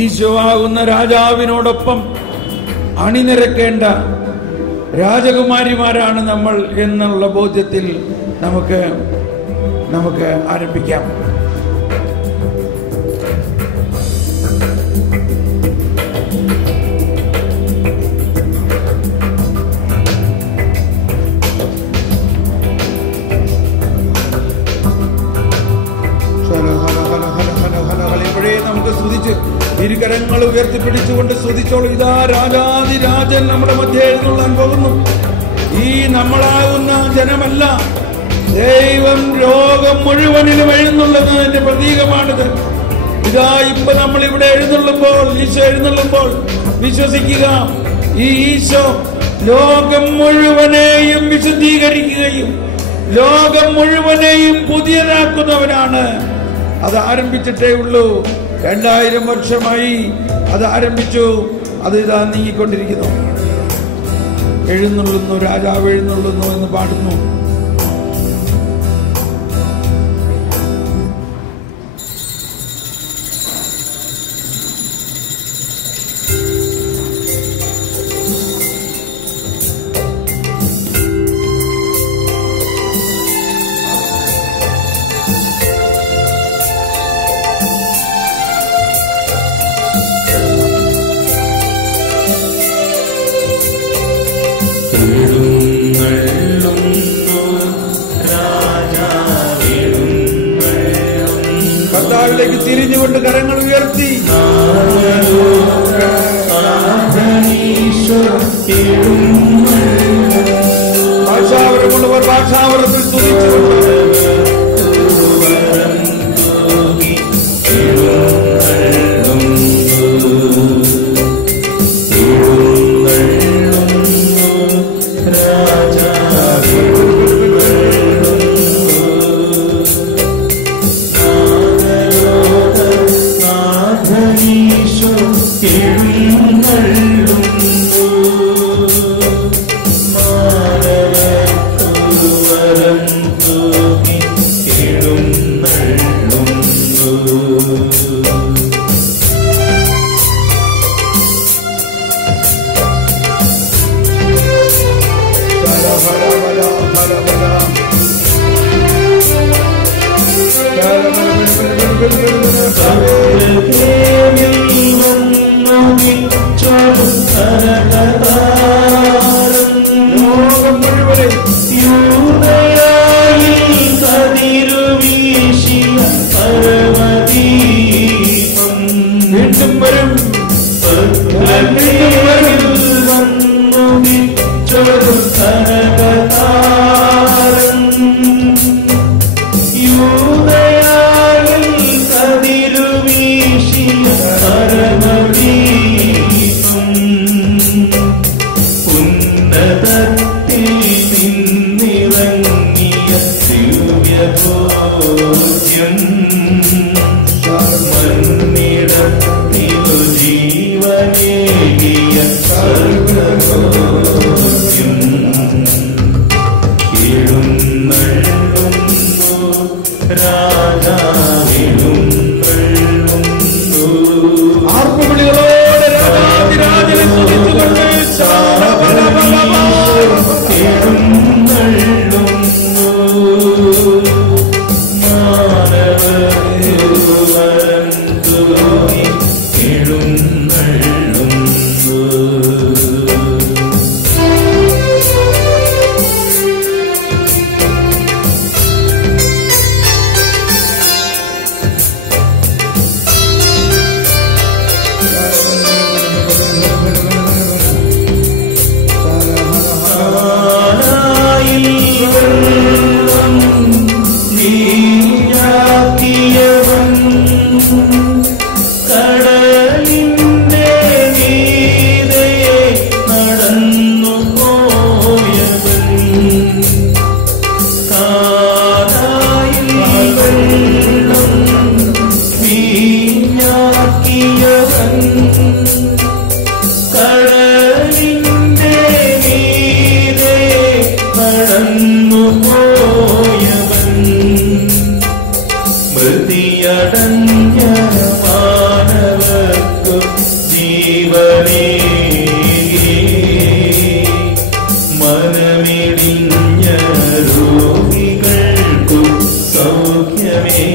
ഈശോയാകുന്ന രാജാവിനോടൊപ്പം അണിനിരക്കേണ്ട രാജകുമാരിമാരാണ് നമ്മൾ എന്നുള്ള ബോധ്യത്തിൽ നമുക്ക് ആരംഭിക്കാം. ഇപ്പോഴേ നമുക്ക് സ്തുതിച്ച് ഇരുകരങ്ങൾ ഉയർത്തിപ്പിടിച്ചുകൊണ്ട് സ്തുതിച്ചോളൂ. ഇതാ രാജാതിരാജൻ നമ്മുടെ മധ്യേ എഴുന്നള്ളാൻ പോകുന്നു. ഈ നമ്മളാകുന്ന ജനമല്ല, ദൈവം ലോകം മുഴുവനിലും എഴുന്നള്ളുന്നതിന്റെ പ്രതീകമാണിത്. ഇതാ ഇപ്പൊ നമ്മൾ ഇവിടെ എഴുന്നള്ളുമ്പോൾ, ഈശോ എഴുന്നള്ളുമ്പോൾ വിശ്വസിക്കുക, ഈ ഈശോ ലോകം മുഴുവനെയും വിശുദ്ധീകരിക്കുകയും ലോകം മുഴുവനെയും പുതിയതാക്കുന്നവനാണ്. അത് ആരംഭിച്ചിട്ടേ ഉള്ളൂ. 2000 വർഷമായി അത് ആരംഭിച്ചു. അത് ഇതാ നീങ്ങിക്കൊണ്ടിരിക്കുന്നു. എഴുന്നള്ളുന്നു, രാജാവ് എഴുന്നള്ളുന്നു എന്ന് പാടുന്നു. കർത്താവിലേക്ക് തിരിഞ്ഞുകൊണ്ട് കരങ്ങൾ ഉയർത്തി ഭാഷാവരമുള്ളവർ ഭാഷാവരത്തിൽ സ്തുതിച്ചുകൊണ്ട് മൃതിയടഞ്ഞ മാനവർക്കു മനമിടിഞ്ഞ രോഗികൾക്കു സൗഖ്യമേ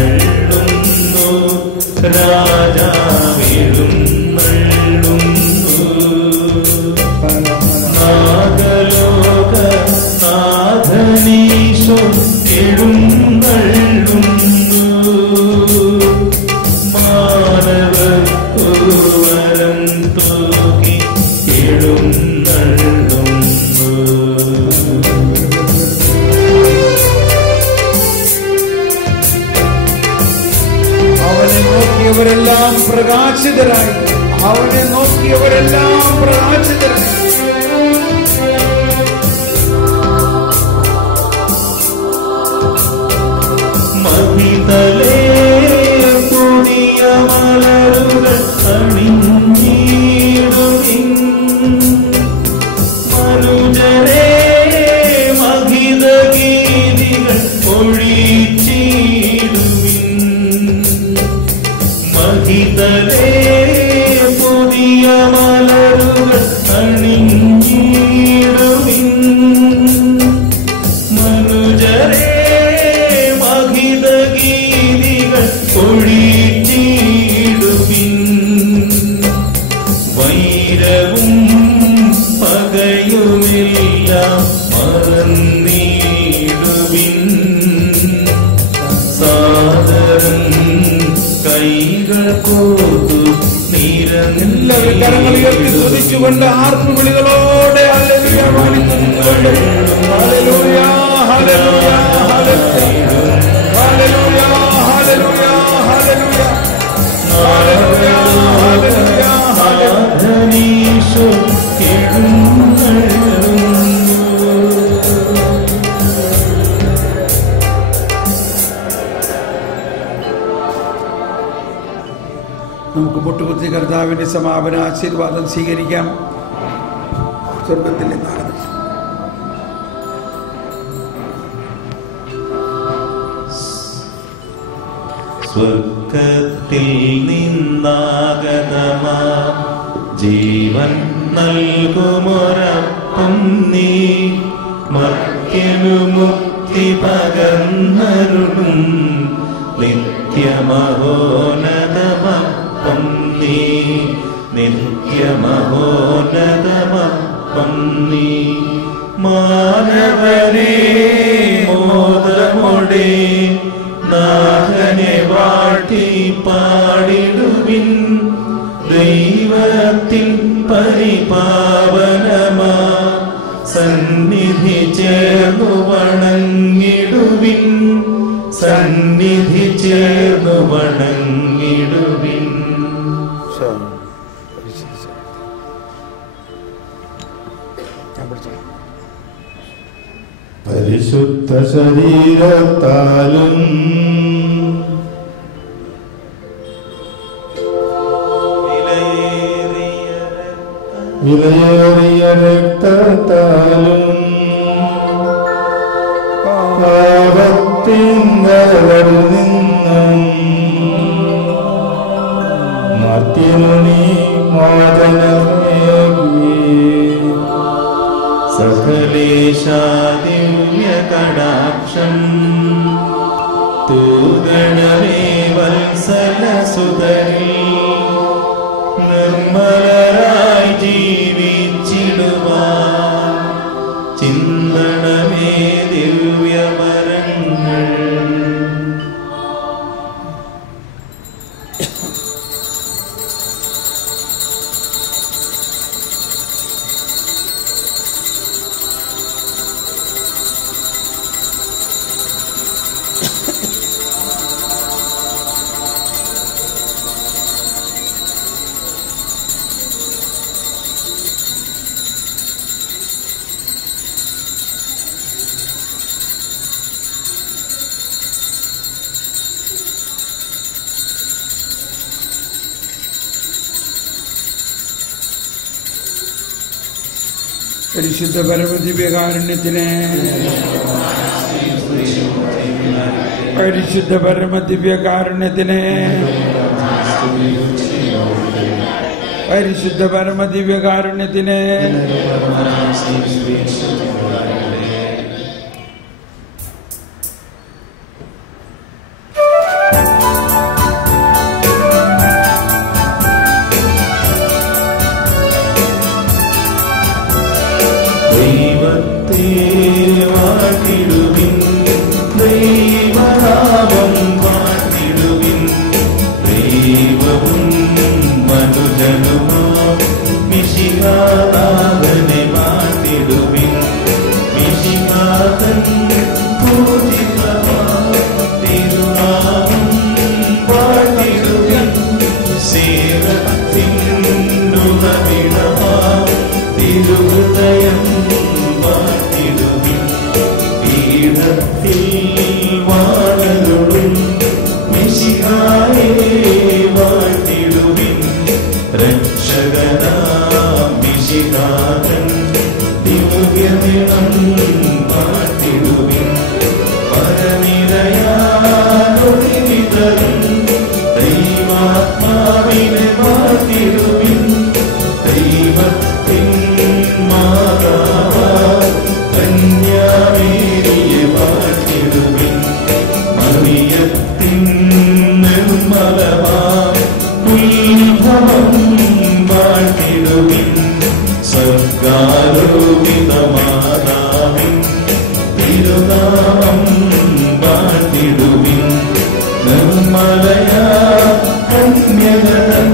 എഴുന്നള്ളുന്നു രാജാവെഴുന്നള്ളുന്നു നാഗലോക നാഥനീശോ എഴുന്നള്ളുന്നു മാനവർക്കു വരം തൂകി എഴുന്നള്ളുന്നു. അവനെ നോക്കിയവരെല്ലാം പ്രകാശിതരായി. അവനെ നോക്കിയവരെല്ലാം പ്രകാശിതരായി. മഹിതലേ പുതിയ മലരുകൾ അണിഞ്ഞിടുവിൻ മനുജരേ മഹിത ഗീതികൾ ഒഴിച്ചിടുവിൻ മഹിതലേ പുതിയ മലരുകൾ അണിഞ്ഞിടുവിൻ മനുജരേ മഹിത ഗീതികൾ ഒഴിച്ചിടുവിൻ വൈരവും പകയുമെല്ലാം മറന്നിടുവിൻ സാദരം കൈകൾ കോർത്തു എല്ലാവരും കരങ്ങൾ ഉയർത്തി സ്തുതിച്ചുകൊണ്ട് ആർപ്പുവിളികളോടെ ഹല്ലേലൂയ പാടിക്കൊണ്ട് hallelujah hallelujah hallelujah hallelujah hallelujah hallelujah hallelujah നാഥനീശോ എഴുന്നള്ളുന്നു. നമുക്ക് മുട്ടുകുത്തി കർത്താവിന്റെ സമാപന ആശീർവാദം സ്വീകരിക്കാം. സ്വർഗത്തിൽ നിന്നാണ് സ്വർഗത്തിൽ നിന്നാഗതമാ ജീവൻ നൽകുമൊരപ്പം നീ മർത്യനു മുക്തി പകർന്നരുളും നിത്യമഹോന്നതമപ്പം നീ നിത്യമഹോന്നതമപ്പം നീ മാനവരേ മോദമോടെ നാഥനെ വാഴ്ത്തി പാടിടുവിൻ ദൈവത്തിൻ പരിപാവനമാ സന്നിധി ചേർന്നു വണങ്ങിടുവിൻ സന്നിധി ചേർന്നു വണങ്ങിടുവിൻ. പരിശുദ്ധ ശരീരത്താലും വിലയേറിയ രക്തത്താലും പാപത്തിൻ കരകളിൽ നിന്നും മർത്യനു നീ മോചനമേകി സകലേശാ ദിവ്യ കടാക്ഷം തൂഗണമേ വത്സല സുതരിൽ നിർമ്മലരായി ജീവിച്ചിടുവാൻ ചിന്തണമേ ദിവ്യവരങ്ങൾ. പരിശുദ്ധ പരമദിവ്യകാരുണ്യത്തിന് പരിശുദ്ധ പരമ ദിവ്യകാരുണ്യത്തിന് പരിശുദ്ധ പരമ ദിവ്യകാരുണ്യത്തിന് ദൈവത്തെ വാഴ്ത്തിടുവിൻ, ദൈവനാമം വാഴ്ത്തിടുവിൻ. ദൈവവും മനുജനുമാം മിശിഹാനാഥനെ വാഴ്ത്തിടുവിൻ. മിശിഹാതൻ പൂജിതമാം തിരുനാമം വാഴ്ത്തിടുവിൻ. സേവത്തിൻ ഉറവിടമാം തിരുഹൃദയം വാഴ്ത്തിടുവിൻ. പീഠത്തിൽ വാഴരുളും മിശിഹായെ വാഴ്ത്തിടുവിൻ. രക്ഷകനാം മിശിഹാതൻ ദിവ്യനിളം വാഴ്ത്തിടുവിൻ. പരനിരയാനൊളിവിതറും ദൈവാത്മാവിനെ വാഴ്ത്തിടുവിൻ. ദൈവത്തിൻ മാതാവാം കന്യാമേരിയെ വാഴ്ത്തിടുവിൻ. മറിയത്തിൻ നിർമ്മലമാം ഉത്ഭവം വാഴ്ത്തിടുവിൻ. സർഗാരോപിത മാതാവിൻ തിരുനാമം വാഴ്ത്തിടുവിൻ. നിർമ്മലയാ കന്യകൻ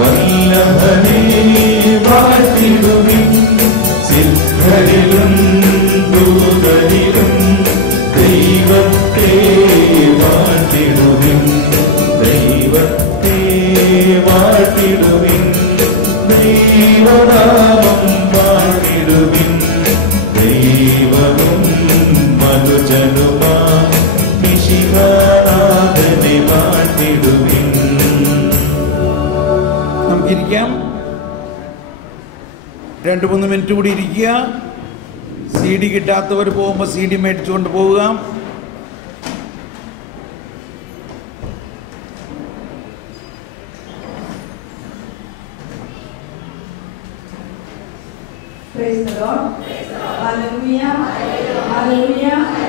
വല്ലഭനെ വാഴ്ത്തിടുവിൻ. സിദ്ധരിലും ദൂതരിലും ദൈവത്തെ വാഴ്ത്തിടുവിൻ. ദൈവത്തെ വാഴ്ത്തിടുവിൻ. ദൈവനാമം വാഴ്ത്തിടുവിൻ. ദൈവവും മനുജനുമാം മിശിഹാനാഥനെ വാഴ്ത്തിടുവിൻ. നമുക്കിരിക്കാം. 2-3 മിനിറ്റ് കൂടി ഇരിക്കുക. CD കിട്ടാത്തവർ പോകുമ്പോൾ CD മേടിച്ചുകൊണ്ട് പോവുക. Praise the Lord. Hallelujah. Hallelujah.